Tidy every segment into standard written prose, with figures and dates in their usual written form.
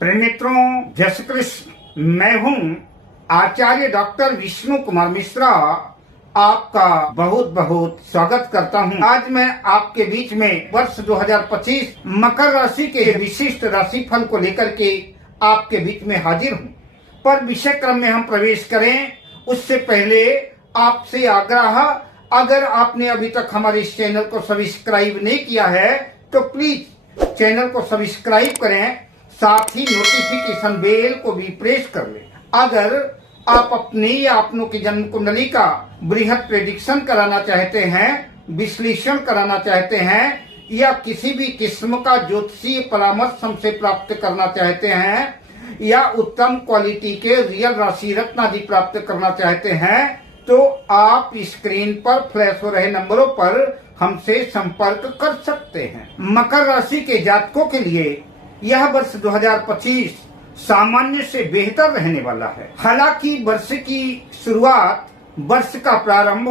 प्रेम मित्रों, जय श्री कृष्ण। मैं हूं आचार्य डॉक्टर विष्णु कुमार मिश्रा, आपका बहुत बहुत स्वागत करता हूं। आज मैं आपके बीच में वर्ष 2025 मकर राशि के विशिष्ट राशिफल को लेकर के आपके बीच में हाजिर हूं। पर विषय क्रम में हम प्रवेश करें उससे पहले आपसे आग्रह, अगर आपने अभी तक हमारे इस चैनल को सब्सक्राइब नहीं किया है तो प्लीज चैनल को सब्सक्राइब करें, साथ ही नोटिफिकेशन बेल को भी प्रेस कर लें। अगर आप अपनी या अपनों की जन्म कुंडली का बृहद प्रेडिक्शन कराना चाहते हैं, विश्लेषण कराना चाहते हैं, या किसी भी किस्म का ज्योतिषीय परामर्श हमसे प्राप्त करना चाहते हैं, या उत्तम क्वालिटी के रियल राशि रत्न आदि प्राप्त करना चाहते हैं, तो आप स्क्रीन पर फ्लैश हो रहे नंबरों पर हमसे संपर्क कर सकते हैं। मकर राशि के जातकों के लिए यह वर्ष 2025 सामान्य से बेहतर रहने वाला है। हालांकि वर्ष की शुरुआत, वर्ष का प्रारंभ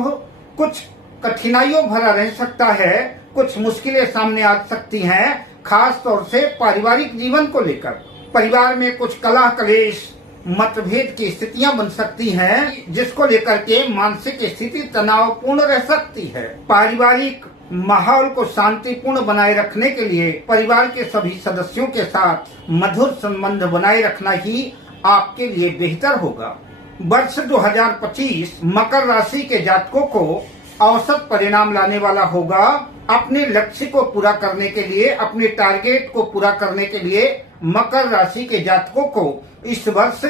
कुछ कठिनाइयों भरा रह सकता है, कुछ मुश्किलें सामने आ सकती हैं, खास तौर से पारिवारिक जीवन को लेकर। परिवार में कुछ कलह कलेश, मतभेद की स्थितियां बन सकती हैं, जिसको लेकर के मानसिक स्थिति तनावपूर्ण रह सकती है। पारिवारिक माहौल को शांतिपूर्ण बनाए रखने के लिए परिवार के सभी सदस्यों के साथ मधुर संबंध बनाए रखना ही आपके लिए बेहतर होगा। वर्ष 2025 मकर राशि के जातकों को औसत परिणाम लाने वाला होगा। अपने लक्ष्य को पूरा करने के लिए, अपने टारगेट को पूरा करने के लिए मकर राशि के जातकों को इस वर्ष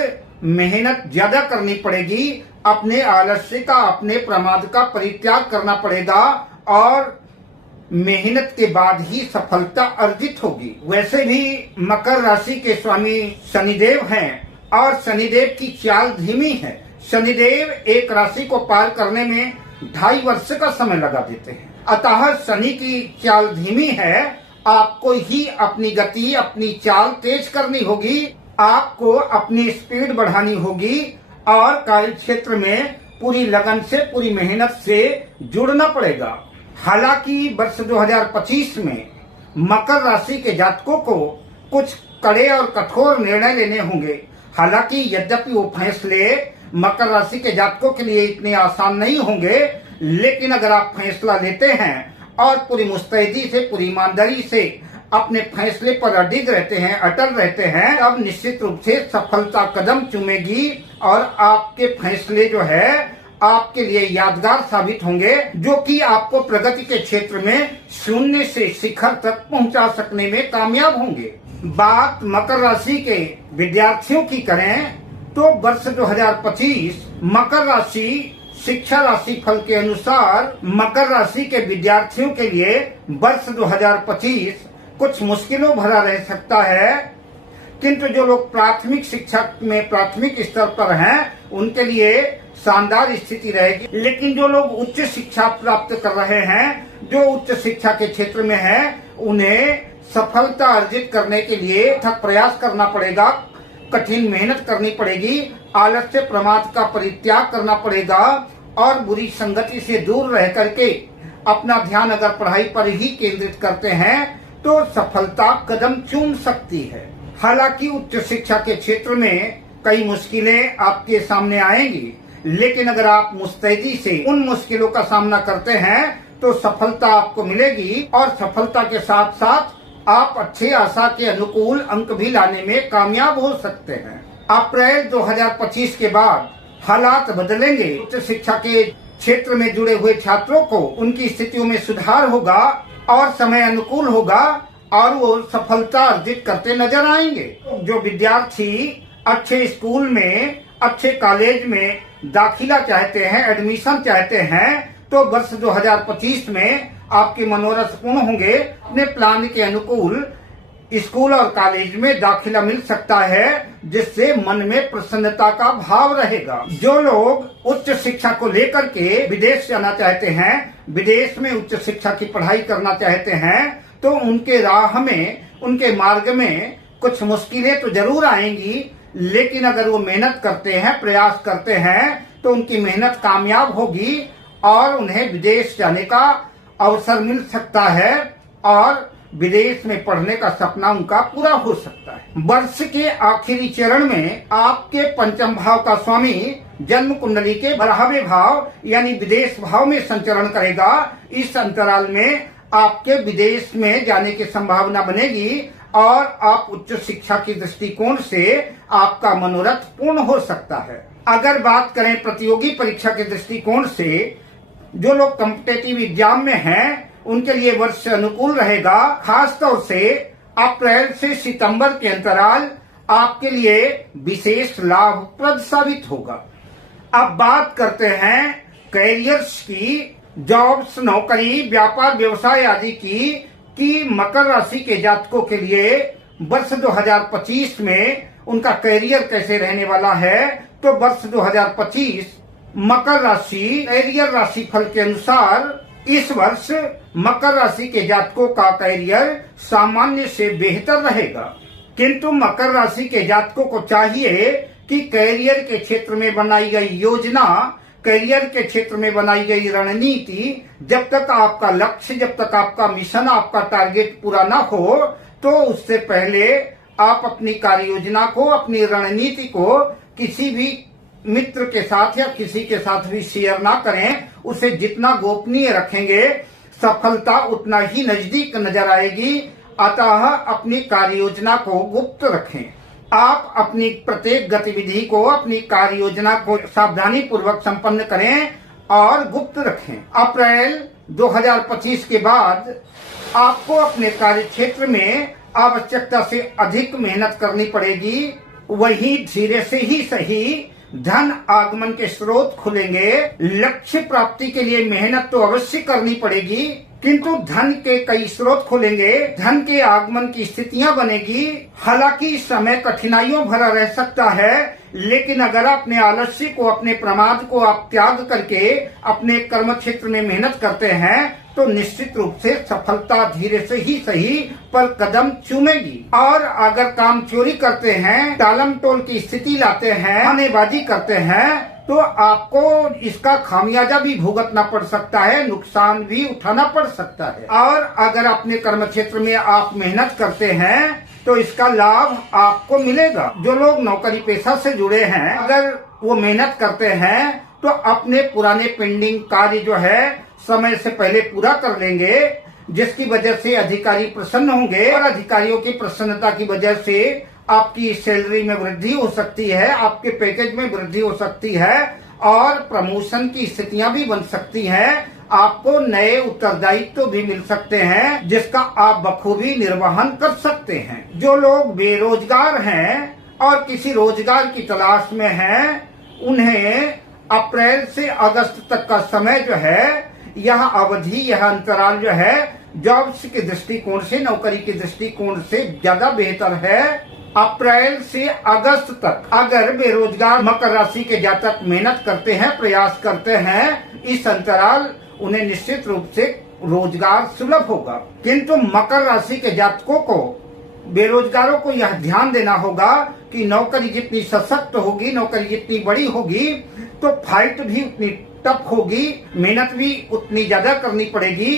मेहनत ज्यादा करनी पड़ेगी। अपने आलस्य का, अपने प्रमाद का परित्याग करना पड़ेगा और मेहनत के बाद ही सफलता अर्जित होगी। वैसे भी मकर राशि के स्वामी शनिदेव हैं और शनिदेव की चाल धीमी है। शनिदेव एक राशि को पार करने में 2.5 वर्ष का समय लगा देते हैं। अतः शनि की चाल धीमी है। आपको ही अपनी गति, अपनी चाल तेज करनी होगी। आपको अपनी स्पीड बढ़ानी होगी और कार्य क्षेत्र में पूरी लगन से, पूरी मेहनत से जुड़ना पड़ेगा। हालांकि वर्ष 2025 में मकर राशि के जातकों को कुछ कड़े और कठोर निर्णय लेने होंगे। हालांकि यद्यपि वो फैसले मकर राशि के जातकों के लिए इतने आसान नहीं होंगे, लेकिन अगर आप फैसला लेते हैं और पूरी मुस्तैदी से, पूरी ईमानदारी से अपने फैसले पर अडिग रहते हैं, अटल रहते हैं, अब निश्चित रूप से सफलता कदम चूमेगी और आपके फैसले जो है आपके लिए यादगार साबित होंगे, जो कि आपको प्रगति के क्षेत्र में शून्य से शिखर तक पहुंचा सकने में कामयाब होंगे। बात मकर राशि के विद्यार्थियों की करें तो वर्ष 2025 मकर राशि शिक्षा राशि फल के अनुसार मकर राशि के विद्यार्थियों के लिए वर्ष 2025 कुछ मुश्किलों भरा रह सकता है। किंतु जो लोग प्राथमिक शिक्षा में प्राथमिक स्तर पर हैं, उनके लिए शानदार स्थिति रहेगी। लेकिन जो लोग उच्च शिक्षा प्राप्त कर रहे हैं, जो उच्च शिक्षा के क्षेत्र में हैं, उन्हें सफलता अर्जित करने के लिए अथक प्रयास करना पड़ेगा, कठिन मेहनत करनी पड़ेगी, आलस्य प्रमाद का परित्याग करना पड़ेगा और बुरी संगति से दूर रह करके अपना ध्यान अगर पढ़ाई पर ही केंद्रित करते हैं तो सफलता कदम चूम सकती है। हालांकि उच्च शिक्षा के क्षेत्र में कई मुश्किलें आपके सामने आएंगी, लेकिन अगर आप मुस्तैदी से उन मुश्किलों का सामना करते हैं तो सफलता आपको मिलेगी और सफलता के साथ साथ आप अच्छे आशा के अनुकूल अंक भी लाने में कामयाब हो सकते हैं। अप्रैल 2025 के बाद हालात बदलेंगे। उच्च शिक्षा के क्षेत्र में जुड़े हुए छात्रों को उनकी स्थितियों में सुधार होगा और समय अनुकूल होगा और वो सफलता अर्जित करते नजर आएंगे। जो विद्यार्थी अच्छे स्कूल में, अच्छे कॉलेज में दाखिला चाहते हैं, एडमिशन चाहते हैं, तो वर्ष 2025 में आपके मनोरथ पूर्ण होंगे। अपने प्लान के अनुकूल स्कूल और कॉलेज में दाखिला मिल सकता है, जिससे मन में प्रसन्नता का भाव रहेगा। जो लोग उच्च शिक्षा को लेकर के विदेश जाना चाहते हैं, विदेश में उच्च शिक्षा की पढ़ाई करना चाहते हैं, तो उनके राह में, उनके मार्ग में कुछ मुश्किलें तो जरूर आएंगी, लेकिन अगर वो मेहनत करते हैं, प्रयास करते हैं, तो उनकी मेहनत कामयाब होगी और उन्हें विदेश जाने का अवसर मिल सकता है और विदेश में पढ़ने का सपना उनका पूरा हो सकता है। वर्ष के आखिरी चरण में आपके पंचम भाव का स्वामी जन्म कुंडली के 12वें भाव यानी विदेश भाव में संचरण करेगा। इस अंतराल में आपके विदेश में जाने की संभावना बनेगी और आप उच्च शिक्षा की दृष्टिकोण से आपका मनोरथ पूर्ण हो सकता है। अगर बात करें प्रतियोगी परीक्षा के दृष्टिकोण से, जो लोग कॉम्पिटेटिव एग्जाम में हैं उनके लिए वर्ष अनुकूल रहेगा। खास तौर से अप्रैल से सितंबर के अंतराल आपके लिए विशेष लाभप्रद साबित होगा। अब बात करते हैं कैरियर्स की, जॉब्स, नौकरी, व्यापार, व्यवसाय आदि की मकर राशि के जातकों के लिए वर्ष 2025 में उनका कैरियर कैसे रहने वाला है। तो वर्ष 2025 मकर राशि कैरियर राशिफल के अनुसार इस वर्ष मकर राशि के जातकों का कैरियर सामान्य से बेहतर रहेगा, किंतु मकर राशि के जातकों को चाहिए कि कैरियर के क्षेत्र में बनाई गई योजना, कैरियर के क्षेत्र में बनाई गई रणनीति, जब तक आपका लक्ष्य, जब तक आपका मिशन, आपका टारगेट पूरा ना हो, तो उससे पहले आप अपनी कार्य योजना को, अपनी रणनीति को किसी भी मित्र के साथ या किसी के साथ भी शेयर ना करें। उसे जितना गोपनीय रखेंगे सफलता उतना ही नजदीक नजर आएगी। अतः अपनी कार्य योजना को गुप्त रखें। आप अपनी प्रत्येक गतिविधि को, अपनी कार्य योजना को सावधानी पूर्वक संपन्न करें और गुप्त रखें। अप्रैल 2025 के बाद आपको अपने कार्य क्षेत्र में आवश्यकता से अधिक मेहनत करनी पड़ेगी। वही धीरे से ही सही धन आगमन के स्रोत खुलेंगे। लक्ष्य प्राप्ति के लिए मेहनत तो अवश्य करनी पड़ेगी, किंतु धन के कई स्रोत खुलेंगे, धन के आगमन की स्थितियां बनेगी। हालांकि समय कठिनाइयों भरा रह सकता है, लेकिन अगर अपने आलस्य को, अपने प्रमाद को आप त्याग करके अपने कर्म क्षेत्र में मेहनत करते हैं तो निश्चित रूप से सफलता धीरे से ही सही पर कदम चूमेगी। और अगर काम चोरी करते हैं, टालम टोल की स्थिति लाते हैं, बहानेबाजी करते हैं, तो आपको इसका खामियाजा भी भुगतना पड़ सकता है, नुकसान भी उठाना पड़ सकता है। और अगर अपने कर्म क्षेत्र में आप मेहनत करते हैं तो इसका लाभ आपको मिलेगा। जो लोग नौकरी पेशा से जुड़े हैं, अगर वो मेहनत करते हैं तो अपने पुराने पेंडिंग कार्य जो है समय से पहले पूरा कर लेंगे, जिसकी वजह से अधिकारी प्रसन्न होंगे और अधिकारियों की प्रसन्नता की वजह से आपकी सैलरी में वृद्धि हो सकती है, आपके पैकेज में वृद्धि हो सकती है और प्रमोशन की स्थितियां भी बन सकती हैं। आपको नए उत्तरदायित्व भी मिल सकते हैं, जिसका आप बखूबी निर्वहन कर सकते हैं। जो लोग बेरोजगार हैं और किसी रोजगार की तलाश में हैं, उन्हें अप्रैल से अगस्त तक का समय जो है, यह अवधि, यह अंतराल जो है जॉब्स के दृष्टिकोण से, नौकरी के दृष्टिकोण से ज्यादा बेहतर है। अप्रैल से अगस्त तक अगर बेरोजगार मकर राशि के जातक मेहनत करते हैं, प्रयास करते हैं, इस अंतराल उन्हें निश्चित रूप से रोजगार सुलभ होगा। किंतु मकर राशि के जातकों को, बेरोजगारों को यह ध्यान देना होगा कि नौकरी जितनी सशक्त होगी, नौकरी जितनी बड़ी होगी, तो फाइट भी उतनी टफ होगी, मेहनत भी उतनी ज्यादा करनी पड़ेगी।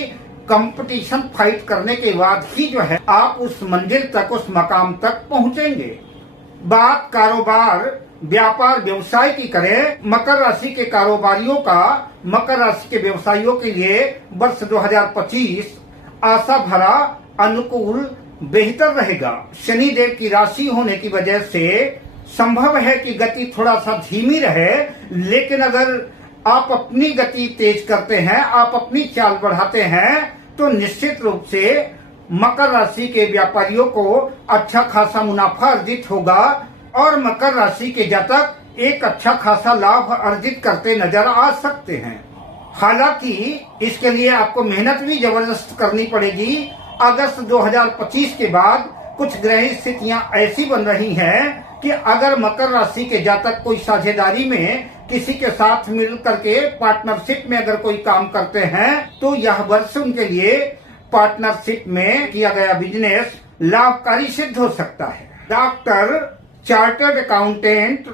कंपटीशन फाइट करने के बाद ही जो है आप उस मंजिल तक, उस मकाम तक पहुंचेंगे। बात कारोबार, व्यापार, व्यवसाय की करें, मकर राशि के कारोबारियों का, मकर राशि के व्यवसायियों के लिए वर्ष 2025 आशा भरा, अनुकूल, बेहतर रहेगा। शनि देव की राशि होने की वजह से संभव है कि गति थोड़ा सा धीमी रहे, लेकिन अगर आप अपनी गति तेज करते हैं, आप अपनी चाल बढ़ाते हैं, तो निश्चित रूप से मकर राशि के व्यापारियों को अच्छा खासा मुनाफा अर्जित होगा और मकर राशि के जातक एक अच्छा खासा लाभ अर्जित करते नजर आ सकते हैं। हालांकि इसके लिए आपको मेहनत भी जबरदस्त करनी पड़ेगी। अगस्त 2025 के बाद कुछ ग्रह स्थितियां ऐसी बन रही हैं कि अगर मकर राशि के जातक कोई साझेदारी में किसी के साथ मिल करके पार्टनरशिप में अगर कोई काम करते हैं, तो यह वर्ष उनके लिए पार्टनरशिप में किया गया बिजनेस लाभकारी सिद्ध हो सकता है। डॉक्टर, चार्टर्ड अकाउंटेंट,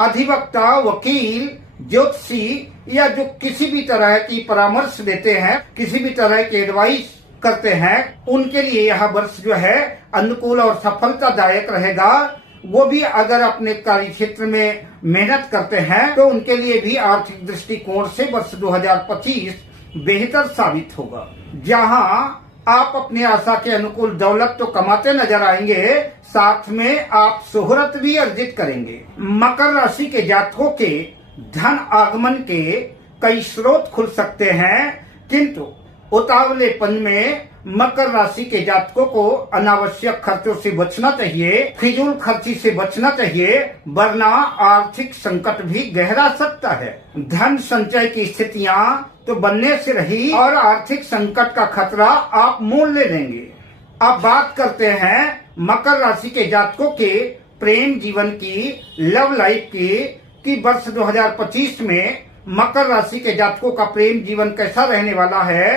अधिवक्ता, वकील, ज्योतिषी या जो किसी भी तरह की परामर्श देते हैं, किसी भी तरह की एडवाइस करते हैं उनके लिए यह वर्ष जो है अनुकूल और सफलतादायक रहेगा। वो भी अगर अपने कार्य क्षेत्र में मेहनत करते हैं तो उनके लिए भी आर्थिक दृष्टिकोण से वर्ष 2025 बेहतर साबित होगा। जहां आप अपनी आशा के अनुकूल दौलत तो कमाते नजर आएंगे, साथ में आप शोहरत भी अर्जित करेंगे। मकर राशि के जातकों के धन आगमन के कई स्रोत खुल सकते हैं, किंतु उतावलेपन में मकर राशि के जातकों को अनावश्यक खर्चों से बचना चाहिए, फिजूल खर्ची से बचना चाहिए, वरना आर्थिक संकट भी गहरा सकता है। धन संचय की स्थितियां तो बनने से रही और आर्थिक संकट का खतरा आप मोल ले लेंगे। अब बात करते हैं मकर राशि के जातकों के प्रेम जीवन की, लव लाइफ की, कि वर्ष 2025 में मकर राशि के जातकों का प्रेम जीवन कैसा रहने वाला है।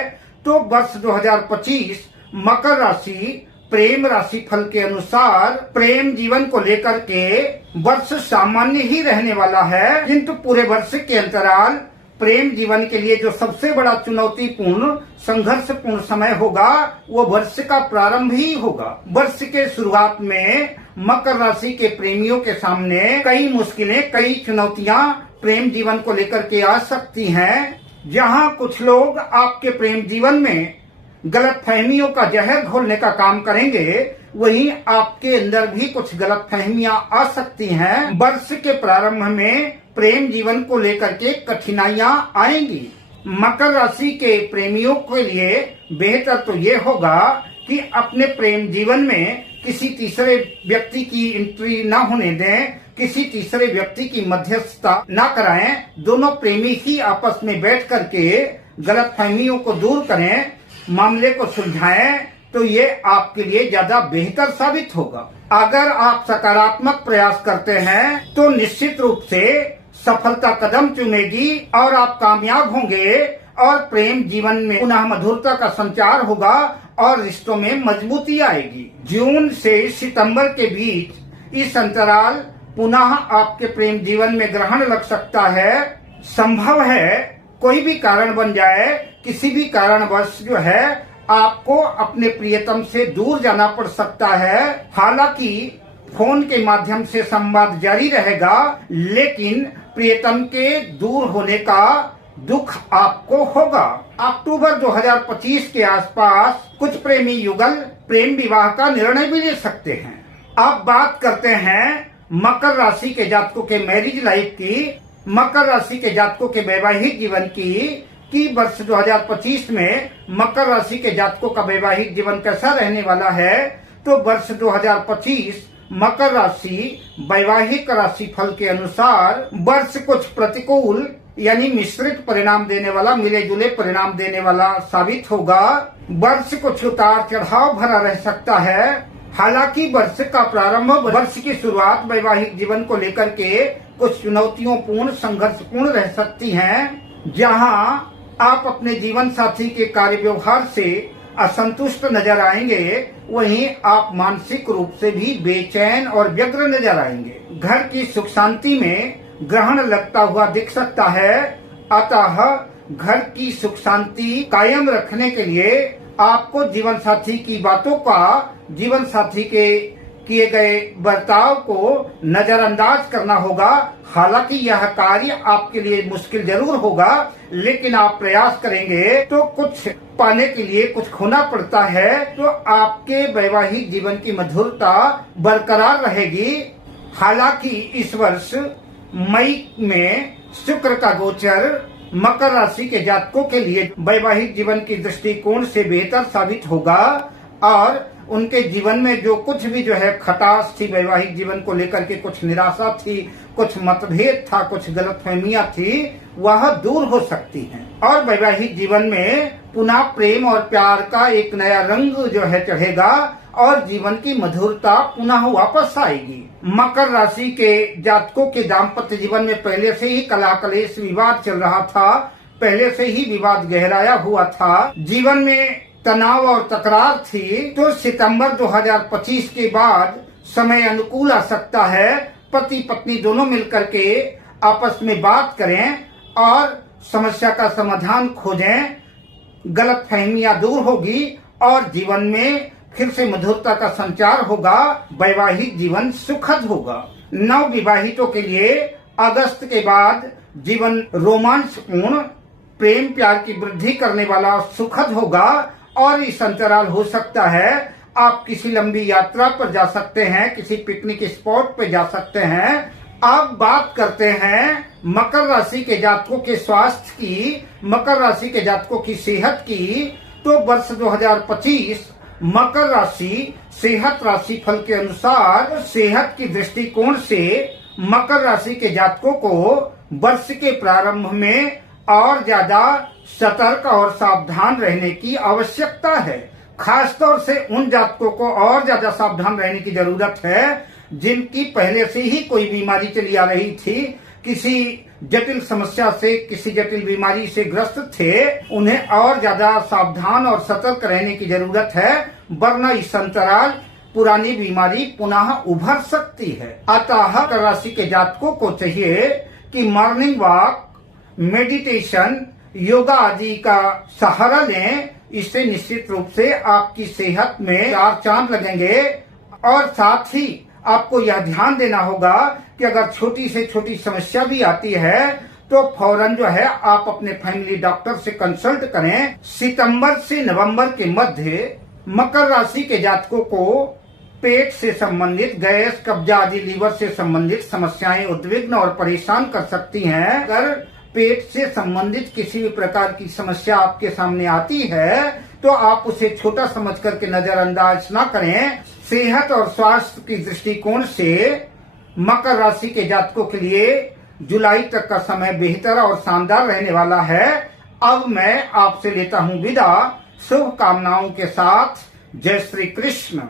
तो वर्ष 2025 मकर राशि प्रेम राशि फल के अनुसार प्रेम जीवन को लेकर के वर्ष सामान्य ही रहने वाला है, किंतु पूरे वर्ष के अंतराल प्रेम जीवन के लिए जो सबसे बड़ा चुनौतीपूर्ण संघर्षपूर्ण समय होगा वो वर्ष का प्रारंभ ही होगा। वर्ष के शुरुआत में मकर राशि के प्रेमियों के सामने कई मुश्किलें, कई चुनौतियां प्रेम जीवन को लेकर के आ सकती हैं। जहां कुछ लोग आपके प्रेम जीवन में गलतफहमियों का जहर घोलने का काम करेंगे, वहीं आपके अंदर भी कुछ गलतफहमियां आ सकती हैं। वर्ष के प्रारंभ में प्रेम जीवन को लेकर के कठिनाइयां आएंगी। मकर राशि के प्रेमियों के लिए बेहतर तो ये होगा कि अपने प्रेम जीवन में किसी तीसरे व्यक्ति की एंट्री न होने दें, किसी तीसरे व्यक्ति की मध्यस्थता न कराएं। दोनों प्रेमी ही आपस में बैठ करके गलतफहमियों को दूर करें, मामले को सुलझाएं, तो ये आपके लिए ज्यादा बेहतर साबित होगा। अगर आप सकारात्मक प्रयास करते हैं तो निश्चित रूप से सफलता कदम चूमेगी और आप कामयाब होंगे और प्रेम जीवन में पुनः मधुरता का संचार होगा और रिश्तों में मजबूती आएगी। जून से सितंबर के बीच इस अंतराल पुनः आपके प्रेम जीवन में ग्रहण लग सकता है। संभव है कोई भी कारण बन जाए, किसी भी कारणवश जो है आपको अपने प्रियतम से दूर जाना पड़ सकता है। हालांकि फोन के माध्यम से संवाद जारी रहेगा, लेकिन प्रियतम के दूर होने का दुख आपको होगा। अक्टूबर 2025 के आसपास कुछ प्रेमी युगल प्रेम विवाह का निर्णय भी ले सकते हैं। अब बात करते हैं मकर राशि के जातकों के मैरिज लाइफ की, मकर राशि के जातकों के वैवाहिक जीवन की, कि वर्ष 2025 में मकर राशि के जातकों का वैवाहिक जीवन कैसा रहने वाला है। तो वर्ष 2025 मकर राशि वैवाहिक राशि फल के अनुसार वर्ष कुछ प्रतिकूल यानी मिश्रित परिणाम देने वाला, मिले जुले परिणाम देने वाला साबित होगा। वर्ष कुछ उतार चढ़ाव भरा रह सकता है। हालांकि वर्ष का प्रारंभ, वर्ष की शुरुआत वैवाहिक जीवन को लेकर के कुछ चुनौतियों पूर्ण, संघर्षपूर्ण रह सकती हैं। जहां आप अपने जीवन साथी के कार्य व्यवहार से असंतुष्ट नजर आएंगे, वहीं आप मानसिक रूप से भी बेचैन और व्यग्र नजर आएंगे। घर की सुख शांति में ग्रहण लगता हुआ दिख सकता है, अतः घर की सुख शांति कायम रखने के लिए आपको जीवन साथी की बातों का, जीवन साथी के किए गए बर्ताव को नजरअंदाज करना होगा। हालांकि यह कार्य आपके लिए मुश्किल जरूर होगा, लेकिन आप प्रयास करेंगे तो कुछ पाने के लिए कुछ खोना पड़ता है। तो आपके वैवाहिक जीवन की मधुरता बरकरार रहेगी। हालांकि इस वर्ष मई में शुक्र का गोचर मकर राशि के जातकों के लिए वैवाहिक जीवन की दृष्टिकोण से बेहतर साबित होगा और उनके जीवन में जो कुछ भी जो है खटास थी, वैवाहिक जीवन को लेकर के कुछ निराशा थी, कुछ मतभेद था, कुछ गलतफहमियां थी, वह दूर हो सकती हैं और वैवाहिक जीवन में पुनः प्रेम और प्यार का एक नया रंग जो है चढ़ेगा और जीवन की मधुरता पुनः वापस आएगी। मकर राशि के जातकों के दाम्पत्य जीवन में पहले से ही कलह कलेश विवाद चल रहा था, पहले से ही विवाद गहराया हुआ था, जीवन में तनाव और तकरार थी। तो सितंबर 2025 के बाद समय अनुकूल आ सकता है। पति पत्नी दोनों मिलकर के आपस में बात करें और समस्या का समाधान खोजें, गलतफहमियां दूर होगी और जीवन में फिर से मधुरता का संचार होगा, वैवाहिक जीवन सुखद होगा। नव विवाहितों के लिए अगस्त के बाद जीवन रोमांचपूर्ण, प्रेम प्यार की वृद्धि करने वाला सुखद होगा और इस अंतराल हो सकता है आप किसी लंबी यात्रा पर जा सकते हैं, किसी पिकनिक स्पॉट पर जा सकते हैं। अब बात करते हैं मकर राशि के जातकों के स्वास्थ्य की, मकर राशि के जातकों की सेहत की। तो वर्ष 2025 मकर राशि सेहत राशि फल के अनुसार सेहत की दृष्टिकोण से मकर राशि के जातकों को वर्ष के प्रारंभ में और ज्यादा सतर्क और सावधान रहने की आवश्यकता है। खासतौर से उन जातकों को और ज्यादा सावधान रहने की जरूरत है जिनकी पहले से ही कोई बीमारी चली आ रही थी, किसी जटिल समस्या से, किसी जटिल बीमारी से ग्रस्त थे। उन्हें और ज्यादा सावधान और सतर्क रहने की जरूरत है, वरना इस अंतराल पुरानी बीमारी पुनः उभर सकती है। अतः मकर राशि के जातकों को चाहिए कि मॉर्निंग वॉक, मेडिटेशन, योगा आदि का सहारा लें। इससे निश्चित रूप से आपकी सेहत में चार चांद लगेंगे। और साथ ही आपको यह ध्यान देना होगा कि अगर छोटी से छोटी समस्या भी आती है तो फौरन जो है आप अपने फैमिली डॉक्टर से कंसल्ट करें। सितंबर से नवंबर के मध्य मकर राशि के जातकों को पेट से संबंधित, गैस, कब्जा आदि, लीवर से संबंधित समस्याएं उद्विग्न और परेशान कर सकती हैं। अगर पेट से संबंधित किसी भी प्रकार की समस्या आपके सामने आती है तो आप उसे छोटा समझ करके नजरअंदाज न करें। सेहत और स्वास्थ्य की दृष्टिकोण से मकर राशि के जातकों के लिए जुलाई तक का समय बेहतर और शानदार रहने वाला है। अब मैं आपसे लेता हूं विदा, शुभकामनाओं के साथ। जय श्री कृष्ण।